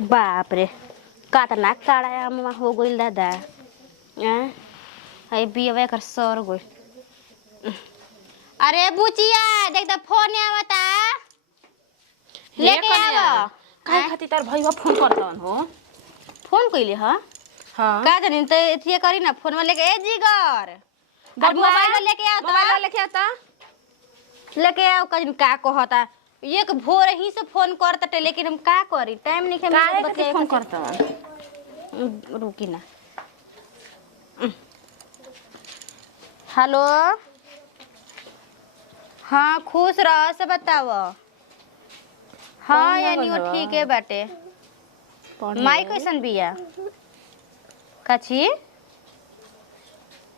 बाप रे काटना काड़ा अम्मा हो गइल दादा है बियावे कर सर गइल। अरे बुचिया देख त फोन आवता लेके आव। काहे खातिर तार भईवा फोन करतन हो? फोन कइले ह हां का जानी त एथिए करी ना फोन में लेके ए जिगर और मोबाइल लेके आओ मोबाइल लेके आता लेके आओ कजन का कहता एक भोर ही से फोन करता लेकिन हम का करी टाइम नहीं काहे के खातिर फोन करतन? रुकी ना। हेलो हाँ खुश रह से बताव। हाँ यानी वो ठीक है बाटे। माई कैसन बिया कची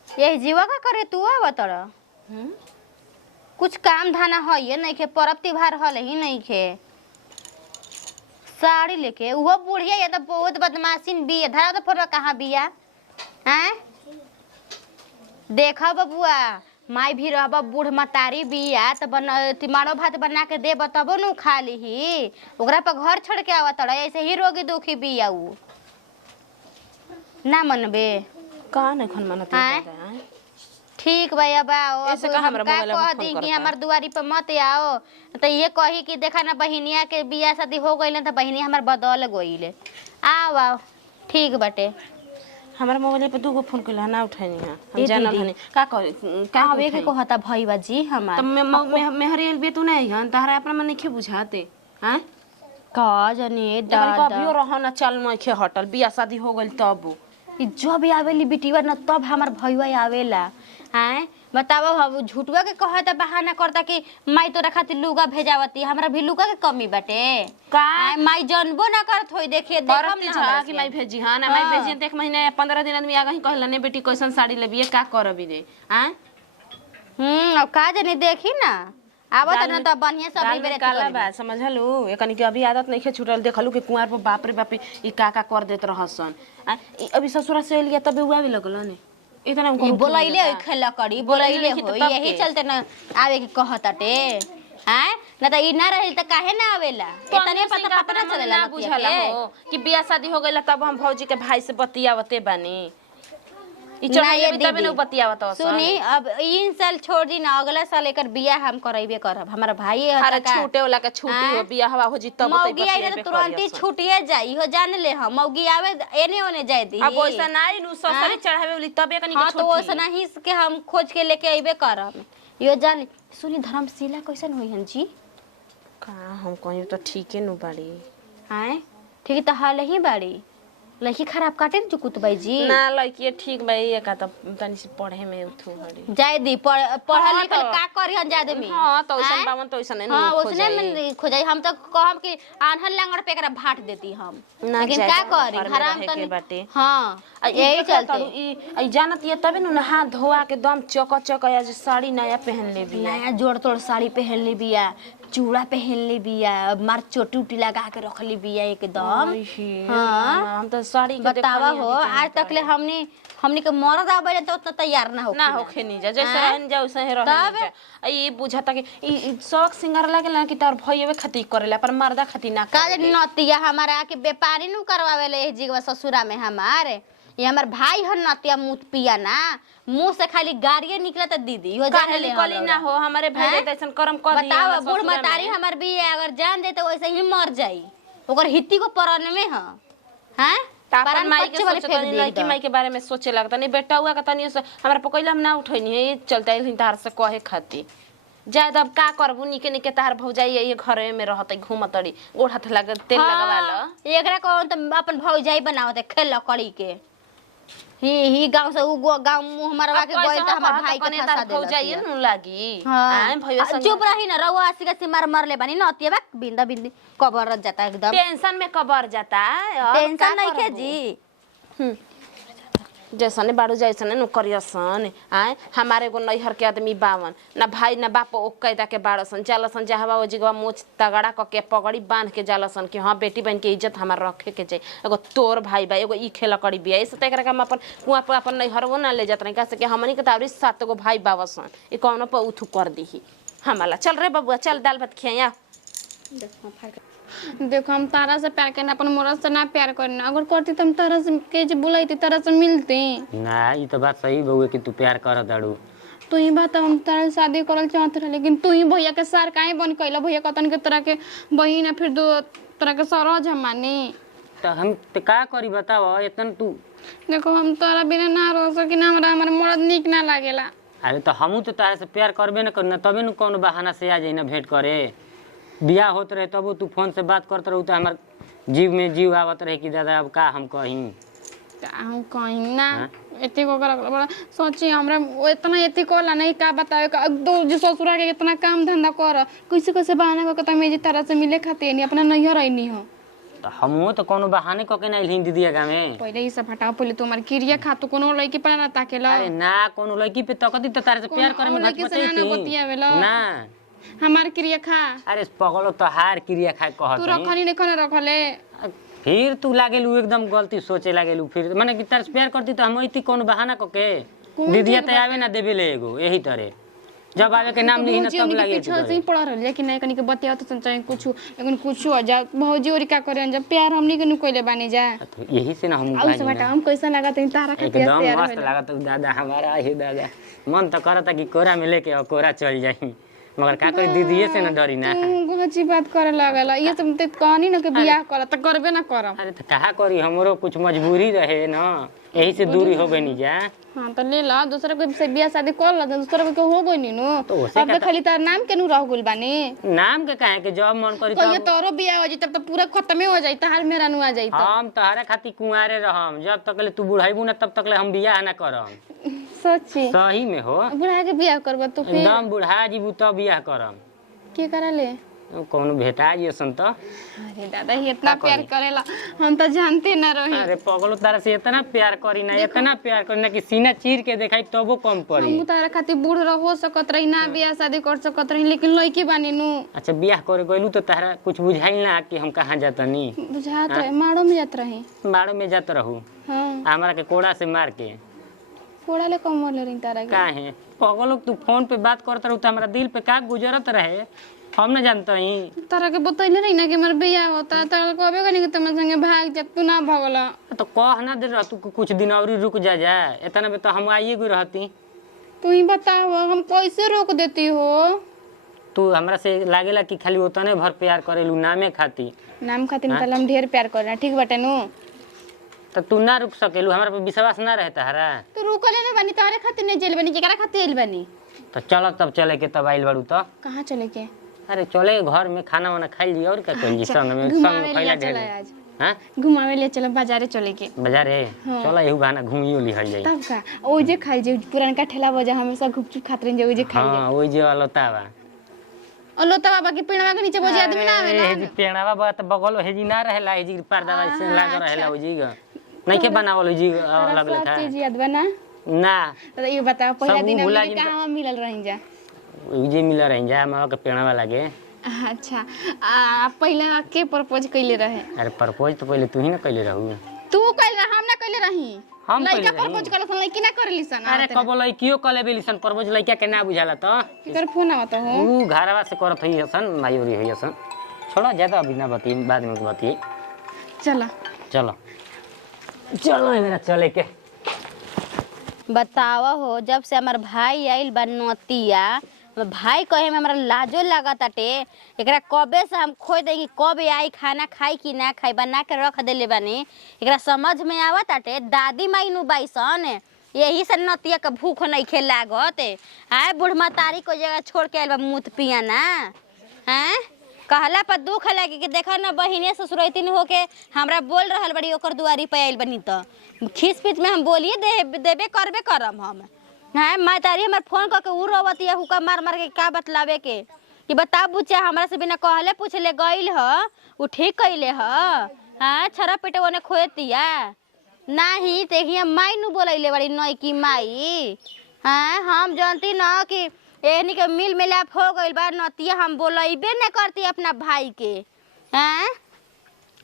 यही जीवा का करे तू आवा तोरा कुछ काम धाना है ये नहीं खे परब त्योहार हल ही नहीं खे साड़ी लेके वो बुढ़िया ये तो बहुत बदमाशीन बिया धरा तो फोटो कहाँ बिया हैं देखा बबुआ माई भी रहबा बूढ़ मतारी बिया तो तिमारो भात बना के दे तबो न खा ली ओकरा पर घर छोड़ के आवा तड़ा ऐसे ही रोगी दुखी बिया उ ना मनबे का नहीं खन मनत ठीक भैया बाओ ऐसे का हमरा मोबाइल कह दी कि हमार दुआरी पे मत आओ तो ये कही कि देखा ना बहिनिया के बियाह शादी हो गइल तो बहिनी हमार बदल गइले आओ आओ ठीक बाटे। हमारा मोबाइल पे दूगो फोन कइला ना उठानी है हम जानल हनी का करे का आवे के कहता भईवा जी हमार त मेहरियल बे तू नहीं हन तहरा अपना मन नहीं बुझाते हैं का जाने दादा कभियो रह ना चल मैं खे हटल बियाह शादी हो गइल तब जब आवेली बिटिवा न तब हमार भईवा आवेला हैं बताओ हम झूठवा के कहता बहाना करता कि माई तोरा खातिर लुगा भेजावती हमरा भी लुगा के कमी बाटे का माई जनबो ना करत होई देखिए देखम ना कि माई भेजी हां ना माई भेजी देख महीने 15 दिन आदमी आगा ही कहला ने बेटी कैसन साड़ी लेबी का करबी रे हैं अब का जानी देखी ना आवत न त बढ़िया सब बेरे काला बा समझलू एकनी के अभी आदत नहीं छूटल देखलू कि कुंवार पर बाप रे बाप ई का कर देत रहसन अभी ससुरा से लिया तबे हुआ भी लगल ने इतना हमको बोलैले खेला करी बोलैले हो यही चलते न आवे के कहताटे हैं न त ई ना रही त काहे ना आवेला इतने पता ना चलेला ना बुझला हो कि बियाह शादी हो गइला तब हम भौजी के भाई से बतियावते बानी ई चढ़ाई भी तबे न बतियावत हो सुनी अब इन साल छोड़ दी ना अगला साल एकर बियाह हम करैबे करब हमारा भाई है अरे छूटे वाला के छुट्टी हो बियाह हो जी तब मौगी आई त तुरंत ही छूटिए जाई हो जान ले हम मौगी आवे एने ओने जाय दी अब ओसा नाई नु ससुरी चढ़ावे वाली तबे कनी के छुट्टी हां तो ओसा नहीं के हम खोज के लेके आइबे करब यो जान सुनी धर्मशिला कैसन होई हन जी का हम कहियो तो ठीके नु बाड़ी हैं ठीक त हाल ही बाड़ी लड़की खराब काटे न कुतबाई जी ना लड़की ठीक भाई एक त तनी से पढ़े में उठू हड़ी जाय दी पढ़ल लिखल का करी हन जादे में हां तो ओसन बावन तो ओसन हां ओसने में खोजाई हम तो कहम कि आन्हर लांगड़ पे एकरा भाट देती हम लेकिन का करी हराम तनी हां यही चलते ई जानत ये तबे न हाथ धोआ के दम चक चक आज साड़ी नया पहन ले बिया नया जोड़ तोड़ साड़ी पहन ले बिया चूड़ा पहन ले बिया मार चोटी उटी लगा के रख ली बिया एकदम हां हम तो साड़ी के बतावा हो आज तक ले हमनी के मरद आवे तो उतना तैयार ना होखे नहीं जा जैसे रहन जा वैसे रह जा ई बुझाता कि ई शौक सिंगार लागेला कि तार भईवे खातिर करेला पर मर्दा खातिर ना का नतिया हमारा के व्यापारी नु करवावेले जीवा ससुरा में हमारे ये हमार भाई हन नतिया मुत पिया ना मुंह से खाली गाड़िए निकलत दीदी हो जाने ले कली ना हो हमारे भाई ऐसन कर्म कर दिया बताओ बूढ़ मतारी हमार भी अगर जान दे तो वैसे ही मर जाई ओकर हित्ती को परन में ह हैं तापन माई के सोचे लड़की माई के बारे में सोचे लगता नहीं बेटा हुआ का तनी हमरा पकइला हम ना उठैनी है चलता है तार से कहे खाती जाय अब का करबू निके निके तार भौजाई ये घरे में रहत घूमतड़ी गोड़ हाथ लग तेल लगवा ल एकरा कौन त अपन भौजाई बनावत खेल कड़ी के ही गांव से उ गांव मुंह मरवा के गइल त हमर भाई के फंसा दे भौजाई न लागी आए भैया संग चुप रही ना रउआ आसी के मार मर ले बानी न अतिया बिंदा बिंदी कबर जाता एकदम टेंशन में कबर जाता टेंशन नहीं के जी जैसने बाड़ू जैसने नु करियसन आए हमारे गो नैहर के आदमी बावन ना भाई ना बाप ओ कैदा के बाड़सन जालसन जहवा ओ जिगवा मोच तगड़ा क के पगड़ी बांध के जालसन कि हां बेटी बहन के इज्जत हमार रखे के जाय एगो तोर भाई बा एगो ई खेल करी बिया ऐसे तकरा के हम अपन कुआ पर अपन नैहरवो ना ले जात नहीं कैसे कि हमनी के तावरी 7 गो भाई बावसन ई कौनो पर उठू कर दीही हमला चल रे बबुआ चल दाल भात खिया देखो हम तारा से प्यार करना अपन मोरा से ना प्यार करना, अगर करती तो हम तारा से के जे बुलाईती तारा से मिलती। ना ई तो बात सही बउए कि तू प्यार कर दाड़ू। तू ही बात हम तारा से शादी करल चाहत रहे, लेकिन तू ही भैया के सार काहे बन कैला? भैया कतन के तरह के बहिन फिर दो तरह के सरज हम मानी। तो हम ते का करी बताओ इतन तू। देखो हम तारा बिना ना रह सकी ना, हमरा हमारे मर्द निक ना लागेला। अरे तो हमू तो तारे से प्यार करबे न करना, तबे न कौन बहाना से आ जाई ना भेंट करे। बियाह होत रहे तब तू फोन से बात करत रहू तो हमार जीव में जीव आवत रहे कि दादा अब का हम कहीं हम कहीं ना एती को कर बड़ा सोची हमरा इतना एती कोला नहीं का बतावे का दो जो ससुरा के इतना काम धंधा कर कैसे कैसे बहाना को तमे जी तरह से मिले खाते नहीं अपना नहीं रहनी हो। तो हमू तो कोनो बहाने क के नहीं दीदी गाँव में। पहले ही सब हटाओ, पहले तुम्हारे क्रिया खा तो कोनो लड़की पर ना ताकेला। अरे ना कोनो लड़की पे तकती तो तारे से प्यार करे में लड़की से ना बतियावेला ना। हमार क्रिया खा अरे पगलो तो हार क्रिया खाए कहत तू रखनी नहीं खने रखले। फिर तू लागेलू एकदम गलती सोचे लागेलू। फिर माने कि तारे से प्यार करती तो हम इती कोनो बहाना क के दीदिया ते आवे ना देबे ले एगो यही तरह जब आवे के नाम नहीं ना तब लागे पीछे से ही पड़ा रह लेकिन नहीं कनी के बतिया तो चाहे कुछ, लेकिन कुछ हो जा भौजी और का करे जब प्यार हमनी के नु कोइले बानी जा। तो यही से ना हम अब से बेटा हम कैसा लागत है तारा के प्यार एकदम मस्त लागत दादा हमारा। हे दादा मन तो करता कि कोरा में लेके और कोरा चल जाई, मगर का करी दीदीए से ना डरी ना। गोची बात करे लागला ये सब ते कहनी ना के बियाह कर त करबे ना करम। अरे तो कहा करी हमरो कुछ मजबूरी रहे ना, यही से दूरी हो गई जा। हां तो ले ला दूसरे के से बियाह शादी कर ला, दूसरे के हो गई नु तो अब तो खाली तार नाम के नु रह गेल बानी। नाम के काहे के जब मन करी तो ये तोरो बियाह हो जाई तब तो पूरा खत्म हो जाई तार मेरा नु आ जाई। हम तहरा खातिर कुंवारे रहम, जब तक ले तू बुढ़ाईबू ना तब तक ले हम बियाह ना करम। सच्ची सही में हो बुढ़ा के बियाह करबा तो फिर एकदम बुढ़ा जीबू तब बियाह करम। के करले कौन भेटा जियसन तो। अरे दादा ये इतना प्यार करेला हम तो जानते ना रही। अरे पगलो तारा से इतना प्यार करी ना, इतना प्यार करी ना कि सीना चीर के देखाई तबो कम पड़ी। हम तारा खातिर बूढ़ रहो सकत रही ना बियाह शादी कर सकत रही, लेकिन लड़की बानी नु। अच्छा बियाह करे गइलू तो तारा कुछ बुझाइल ना कि हम कहाँ जातनी? बुझात रहे मारो में जात रही। मारो में जात रहू हां हमरा के कोड़ा से मार के कोड़ा ले कम ले रही तारा के काहे पगलो तू फोन पे बात करत रहू तो हमरा दिल पे का गुजरत रहे हम ना जानत ही। तारा के बतैले रही ना कि हमर बियाह होता तारा कहबे कनी कि तुम संगे भाग जा, तू ना भगला। तो कह ना दे रह तू कुछ दिन और रुक जा इतना में तो हम आइए गई रहती। तू ही बताओ हम कैसे रोक देती हो? तू हमरा से लागेला कि खाली उतने भर प्यार करेलू नामे खाती। नाम खातिर मतलब हम ढेर प्यार करना ठीक बाटे नु। तो तू ना रुक सकेलू, हमरा पे विश्वास ना रहता हरा। तू रुकले ना बनी तारे खातिर नहीं जेल बनी केकरा खातिर आइल बनी? तो चलो तब चले के तब आइल बाड़ू तो। कहां चले के? अरे चले घर में खाना वाना खाई ली और क्या करी संग में खैला ढेर। हां घुमावे ले चलो बाजारे चले के। बाजार है चलो एहू बहाना घूमियो ली हल जाई। तब का ओ जे खाई जे पुरानका ठेला बजा हमेशा गुपचुप खात रही जे ओ जे खाई जे। हां ओई जे अलता बा अलता बाबा के पेड़वा के नीचे बजे आदमी ना आवे ना। पेड़वा बा त बगल हेजी ना रहेला, हेजी पर्दा से लाग रहेला ओजी ग नहीं के बनावल ओजी अलग लेखा चीज याद बना ना। तो ये बताओ पहला दिन हम कहां मिलल रही जा? ओजी मिल रही जा मां के पेड़वा लागे। अच्छा पहला के प्रपोज कइले रहे? अरे प्रपोज तो पहले तू ही ना कइले रहू। तू कइले हम ना कइले रही। हम लइका प्रपोज करल सन लइकी ना करली सन। अरे कबो लइकियो कले बेलिसन प्रपोज लइका के ना बुझाला त केकर फोन आवत हो? ऊ घरवा से करत हई हसन मायूरी हई हसन। छोड़ो ज्यादा अभी ना बती बाद में बती। चलो चलो चलो मेरा चले के। बतावा हो जब से हमार भाई आइल बा नतिया, भाई कहे में हमरा लाजो लागताटे। एकरा कबे से हम खोज देंगे कब आई खाना खाई कि ना खाई बना के रख देले बानी। एकरा समझ में आवताटे दादी माई नु बाईसन यही से नतिया के भूख नहीं खे लागत। आए बुढ़मा तारी को जगह छोड़ के आइल बा मुत पिया ना। हैं कहला पर दुख लागे कि देखा ना बहिने ससुरैतिन होके हमरा बोल रहल बड़ी ओकर दुआरी पे आइल बनी तो खीस पीच में हम बोलिए देबे करबे करम हम। हाँ माँ तारी हमार फोन करके उ रोवतिया हुका मार मार के का बतलावे के कि बता बुच्चा हमरा से बिना कहले पूछले गइल ह उ ठीक कइले ह। हाँ छरा पेटे ओने खोएतिया नाही तेहिया माई नु बोलैले बड़ी नई की माई। हाँ हम जानती ना कि एहनी के मिल मिलाप हो गइल बा नतिया हम बोलैबे न करती अपना भाई के। हाँ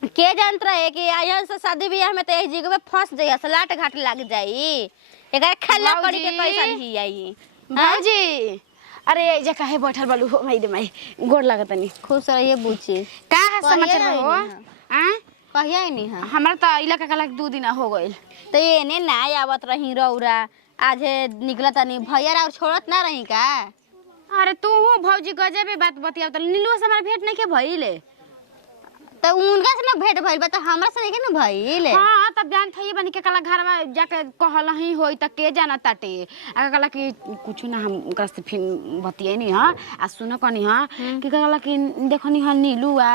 के जानत रहे कि आयन से शादी बियाह में तो एक जगह में फंस जाइए सलाट घाट लग जाई। एकरा खल्ला करी के कैसन ही आई। भौजी अरे जे काहे बैठल बालू हो माई रे माई गोड़ लागतनी खुश रहिए बुची। का है समाचार कहिया हो आइनी आ कहिया नहीं है हमरा त इलाका का 2 दिन हो गइल। तो ये ने ना आवत रही रौरा आज निकलत नहीं भैया और छोड़त ना रही का। अरे तू हो भौजी गजबे बात बतियाव त नीलुआ से हमार भेंट नहीं के भइले। तो उनका से ना भेंट भइल बा तो हमरा से नहीं ना भइल। हां तब जान थई बनी के कला घर में जाके कहल ही होई त के जाना ताटे आ कला कि कुछ ना हम ओकरा से फिर बतियै नहीं हां आ सुन कनी हां कि कला कि देखनी हां नीलुआ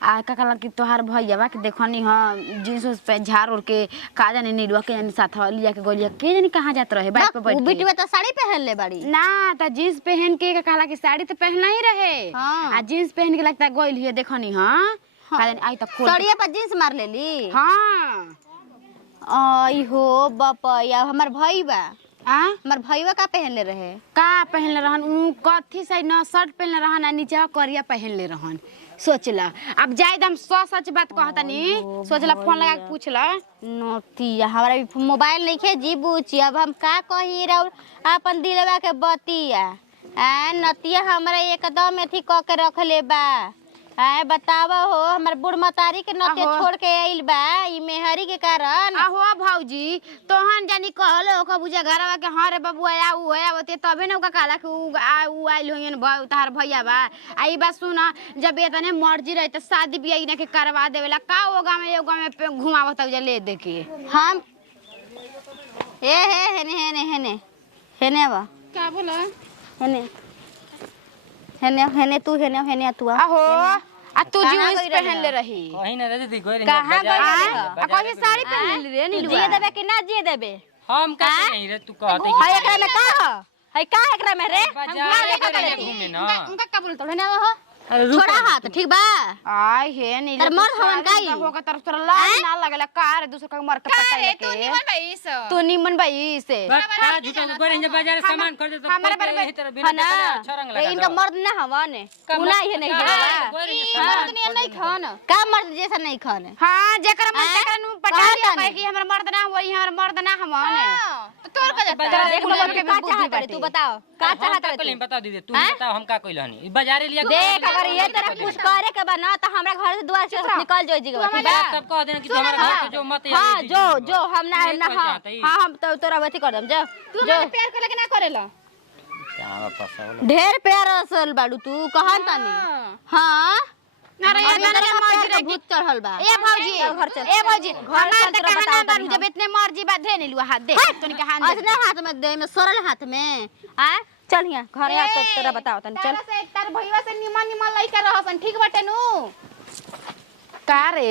आ कला कि तोहार भैयावा के देखनी हां जींस पे झाड़ ओढ़ के का जाने नीलुआ के जाने साथ लिया के गोलिया के जाने कहां जात रहे बाइक पे बैठ के बिटवा तो साड़ी पहन ले बड़ी ना त जींस पहन के कहला कि साड़ी तो पहनना ही रहे हाँ। आ जींस पहन के लगता गोइल हिए देखनी हां आई त खोल साड़िया पर जींस मार लेली। हां आई हो बपया हमर भाई बा आ हमर भईवा का पहन ले रहे। का पहनले रहन उ कथी से न शर्ट पहनले रहन आ नीचे करिया पहनले रहन सोचला अब जाय दम सच बात कहतनी सोचला फोन लगा के पूछला नतिया हमारा भी मोबाइल नहीं खे जी बुची अब हम का कही रह अपन दिलवा के बतिया आ नतिया हमरा एकदम एथी क के रख ले बा आ बतावा हो हमर बुढ़ मतारी के नतिया आहो। छोड़ के आइल बा ई मेहरी के कारण। आहो भौजी तोहन जानी कहलो ओका बुझा घरवा के हां रे बबुआ आ उ आवते तबे न ओका कहला कि उ आइल होइन तार भैया बा आई बा सुन जब इतने मर्जी रही त शादी बियाह इना के करवा देवेला का ओ गांव में एगो में घुमावत जा ले दे के हम ए हे हेने हेने हेने हेने बा का बोला हेने हेने हेने तू हेने हेने तू आहो आ तू कहाँ जींस गई रही पहन ले रही कहीं ना रे दी कोई कहाँ गई रही? आ कहीं साड़ी पहन ले रे तू नीलुआ जिए देबे कि ना जिए देबे। हम का नहीं रे तू कहते हाय एकरा में का ह हाय का एकरा में रे बाजार घूमे ना उनका का बोलत हेने हो अरे रुक छोड़ा हाथ ठीक बा। आय हे नीलुआ तर मर हवन गाई होगा तरफ तोरा लाज ना लगला कार दूसरा का मर के पता लेके तू निमन भाई से बस का झूठा को करे बाजार सामान खरीदे तो हमारे बारे में यही तरह बिना ना अच्छा रंग लगा इनका मर्द ना हवन उना ही नहीं देला मर्द नहीं खान का मर्द जैसा नहीं खान। हां जेकर मन तेकर नु पटा कहाँ लिया ताने? कहे कि हमर मर्द ना वही हमर मर्द ना हमन तो तोर का तेरा देख लो के का चाहत रे तू बताओ का चाहत रे कल बता दीजिए तू बताओ हम का कइलहनी बाजारे लिया देख अगर ये तरह कुछ करे के बा ना तो हमरा घर से द्वार से निकल जाई जी ठीक बा। सब कह देना कि हमारे घर से जो मत हां जो हम ना नहीं ना कर हां जाते ही। हां हम तो तोरा वती कर दम जो तू जो हमर प्यार करे के ना करेला ढेर प्यार असल बाड़ू तू कहन तनी हां ना रे अभी ना तेरा मर्जी प्यार का भूत चढ़ल बा। ए भौजी घर चल ए भौजी घर हमार चल त तोरा कहना बताओ बारू तनी जब इतने मर्जी बा दे नीलुआ हाथ दे तोनी के हाथ ऐसे ना हाथ में दे में सरल हाथ में आ चल यहाँ घर आ तो तेरा बताओ तनी चल से तार भईवा से निमन लइका रहसन ठीक बाटे नु का रे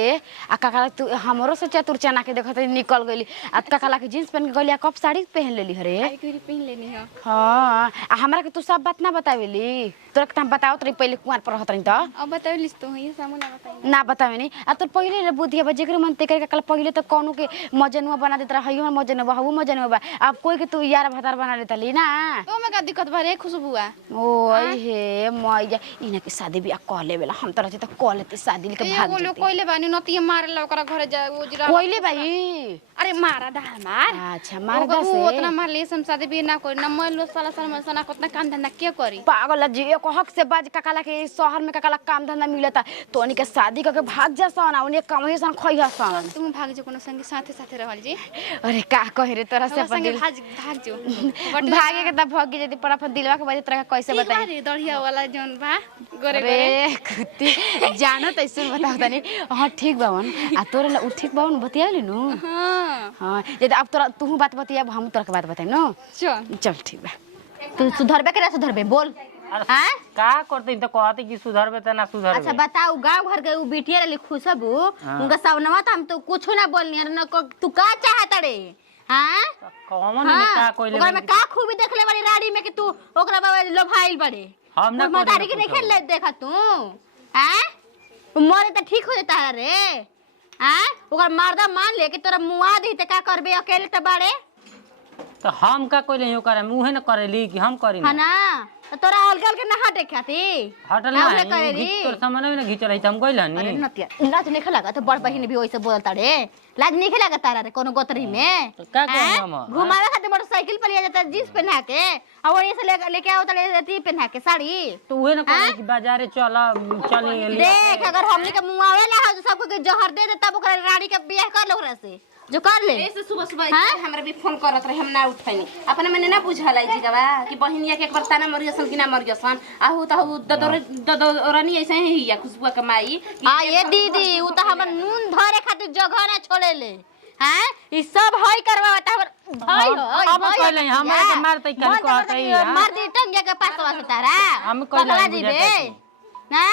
आ काका तू हमरो से चतुर चना के देखत निकल गइली आ काका के जींस पहन के गइली आ कब साड़ी पहन लेली हरे पहन लेनी है। हां आ हमरा के तू सब बात ना बतावेली तोरा के हम बताओ तरी पहले कुंवार पर रहत रही त अब बताओ लिस्ट तो है सामने ना बताइए। ना बतावे नहीं आ तो पहले रे बुद्धि बा जेकर मन ते करे कल पहले तो कोनो के मजनुआ बना देत रहा हइयो मजनुआ हउ मजनुआ बा अब कोई के तू यार भतार बना लेता ली ना तो में का दिक्कत भरे खुशबुआ ओए हे मैया इना के शादी बियाह कह लेवेला हम त रहते त कह लेते शादी के भाग एगो लोग जेते कोइले बानी नतिए मारेला ओकरा घरे जा वो जिरा कोइले भाई अरे मारा डाल मार अच्छा मार ओकर दसे वो उतना मार ले सम शादी भी ना कोई ना मैं लो साला सना कितना काम धंधा के करी पागल जी एक हक से बाज काकाला के शहर में काकाला काम धंधा मिलता तोनी के शादी करके भाग जा सन उन्हें कमाई सन खइहा सन तुम भाग जो कोनो संगे साथे साथे रहल जी अरे का कहे रे तोरा से हमरा संगे अपन भाग जो भागे के त भाग जदी पर अपन दिलवा के वजह तोरा कैसे बताई रे दढ़िया वाला जोन बा गोरे गोरे अरे कुत्ती जानत ऐसे बताओ तनी हां ठीक बावन आ तोरा ला उ ठीक बावन बतियाली नु हां हां यदि अब तोरा तू बात बतिया हम तोरा के बात बताई नो चल चल ठीक बा तू सुधरबे करे सुधरबे बोल हां का करते तो कहते कि सुधरबे त ना सुधरबे अच्छा बताओ गांव घर के उ बिटिया रली खुशबू उनका सावनवा त हम तो कुछ ना बोलनी न तू का चाहत रे हां कौन ने का कोइले ओकरा में का खूबी देखले बड़ी राड़ी में कि तू ओकरा बाबा लोभाइल बड़े हम ना मतारी के नहीं खेल देखा तू हैं मरे त ठीक हो जाता रे हैं ओकर मर्दा मान ले कि तोरा मुआ दी त का करबे अकेले त बाड़े तो हम का कोई नहीं करे मुहे न करेली कि हम करी है ना ना तो तोरा अलगल के ना हटे खाती हटल ना ना उहे करेली तोर सामान में ना घिच रही हम गइल अरे हनी नतिया लाज नहीं लगा तो बड़ बहिन भी वैसे बोलता रे लाज नहीं लगा तारा रे कोनो गोतरी में तो का करी हैं? हम घुमावे खातिर मोटरसाइकिल पर ले जाता जींस पहना के और वहीं से लेके आओ तले अथी पहना के साड़ी तो उहे न करे कि बाजारे चली देख अगर हमने के मुआवे ला है तो सबको के जहर दे दे तब ओकरा रानी के बियाह कर लो ओकरा से जो कर ले ऐसे सुबह सुबह हमरा भी फोन करत रहे हम ना उठैनी अपने मने ना बुझालाई जी गवा कि बहिनिया के एक बार ताना मरियसन कि ना मरियसन आहू तहू ददोरनी ऐसे ही हिया खुशबुआ के माई आ ये दीदी उ तो हमर नून धरे खातिर जगह ना छोड़े ले हैं ई सब हई करवा बता हमर भाई हो हम कहले हमरा के मारतै कल कहतै मार दी टंगे के पास वाला तारा हम कहले पगला जी बे ना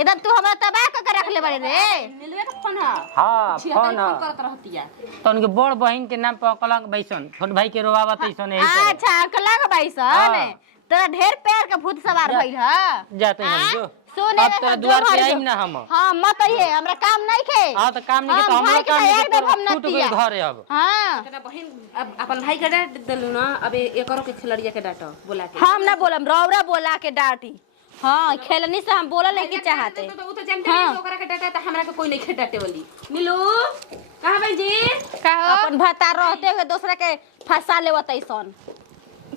एकदम तू हमरा तबाह कर रख ले बड़े रे मिलवे के फोन ह हां फोन करत रहतिया तो उनके बड़ बहिन के नाम पर कलंक बैसन छोट भाई के रोवावत ऐसन यही तरह। अच्छा कलंक बैसन तोरा ढेर पैर के भूत सवार भइल ह जाते हम जो सुने अब तोरा द्वार पे आइम ना हम हां मत आइए हमरा काम नहीं खे हां तो काम नहीं के तो हम हमरो भाई के काम नहीं एकदम हम के छूट नतिया। गइल घरे अब हां तेरा बहिन अब अपन भाई के डांट देलू ना अब एकरो के खिलड़िया के डांटो बोला के हम ना बोलम रौरा बोला के डांटी हाँ खेलनी से हम बोला नहीं चाहते तो उ तो जानते नहीं कि ओकरा के डांटा त हमरा के कोई नहीं खेडाटे वाली मिलू कहां बहन जी अपन भता रहते हुए दूसरा के फंसा लेवत ऐसन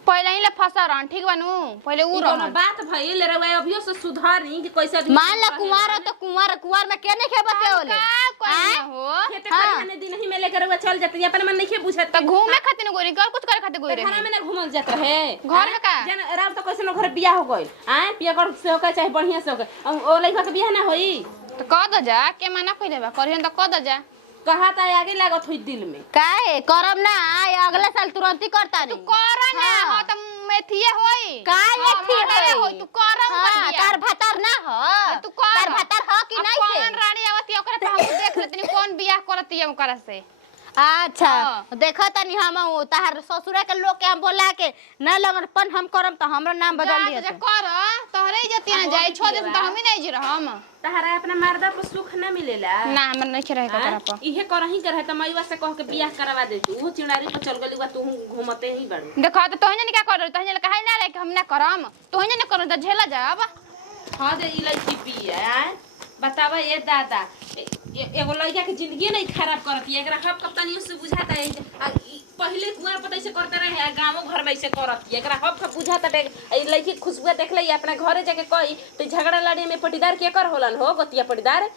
पहले ही ले फंसा रहन ठीक बानू पहले उ कोनो रहन बात भइल रे अभियो से सुधारी कि कैसे मान ला कुंवार हो तो कुंवार में के नहीं खेबते होले का कोई ना हो खेते खाने दिन ही में लेकर वो चल जाते अपन मन नहीं बुझत तो घूमे खातिर गोरी कर कुछ करे खातिर गोरी खाना में ना घूमल जात रहे घर में का जन रात तो कैसे घर बियाह हो गइल आए पिया कर से होके चाहे बढ़िया से होके ओ लइका के बियाह ना होई तो कह दो जा के मना कइले बा करियन तो कह दो जा कहा त आगे लागत होई दिल में काहे करम ना आय अगला साल तुरंत ही करता तू नहीं कर ना हो त मेथिए होई का मेथी हो तू करम कर हां दिया तार भतार ना हो तू कर तार भतार हो कि नहीं कौन थे रानी आवती ओकरा पे हम देख लेतनी कौन बियाह करती है ओकरा से अच्छा देखा तनी हम तार ससुरा के लोग के हम बोला के ना लगन हम करम तो हमरो नाम बदल दिया जा कर तोहरे इज्जत ना जाई छोड़ दे तो हम ही नहीं जी रहम तहरा अपना मर्दा पर सुख ना मिलेला ना हमर नहीं रहे का तरफ इहे करही करे त मईवा से कह के बियाह करवा दे तू चिड़ारी पर चल गली तू घूमते ही बड़ देखा तो तोहने नहीं क्या कर तोहने कहे ना रे कि हम ना करम तोहने ना करो त झेला जा अब हां दे इलायची पिए बतावा ये दादा एगो लड़का के जिंदगी नहीं खराब करती है एकरा हब कप्तानियों से बुझाता है पहले कुआं पता से करते रहे गांव घर में से करती है एकरा हब बुझाता है ई लड़की खुशबू देख ले अपना घरे जाके कही तो झगड़ा लड़ी में पटीदार के कर होलन हो गतिया पटीदार